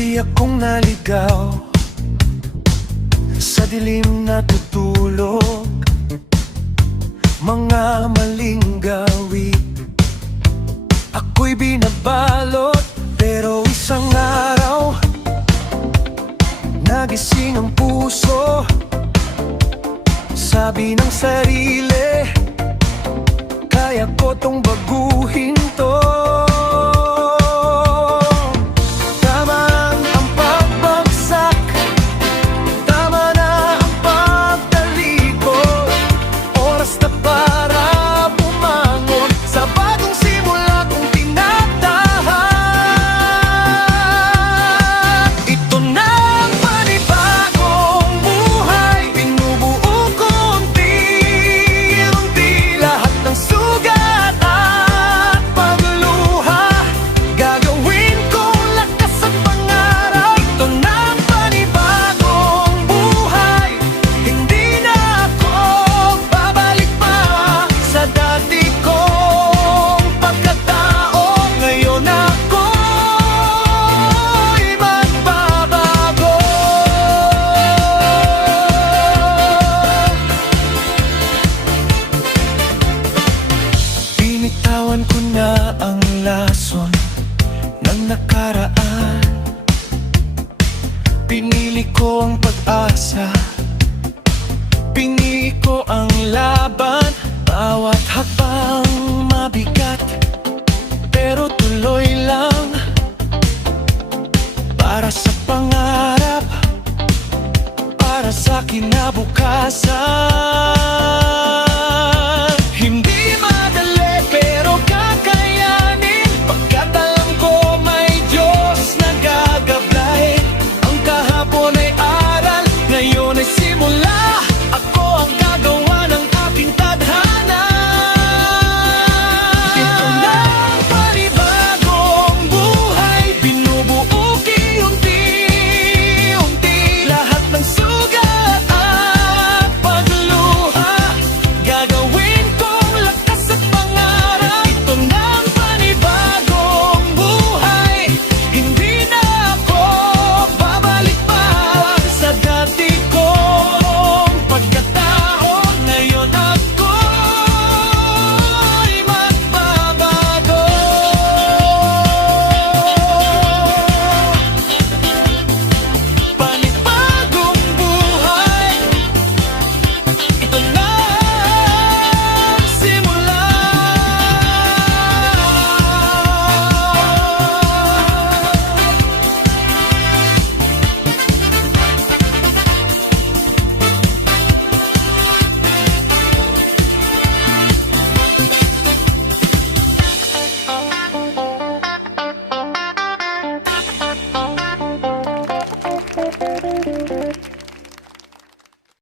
Muli akong naligaw sa dilim na tutulog. Mga maling gawin ako'y binabalot. Pero isang araw nagising ang puso. Sabi ng sarili, kaya ko tong baguhin to. Tama ang pagbagsak, tama na ang pagtalikod. Oras na para bumangon sa bagong simula kong tinatahan. Ito na ang panibagong buhay, binubuo ko unti-unti. Lahat ng sugat at pagluha, gagawin kong lakas at pangarap. Ito na ang panibagong buhay, hindi na ako babalik pa sa dati kong pagkatao. Ngayon ako'y magbabago. Binitawan ko na ang lason ng nakaraan. Pinili ko ang pag-asa, pinili ko ang laban.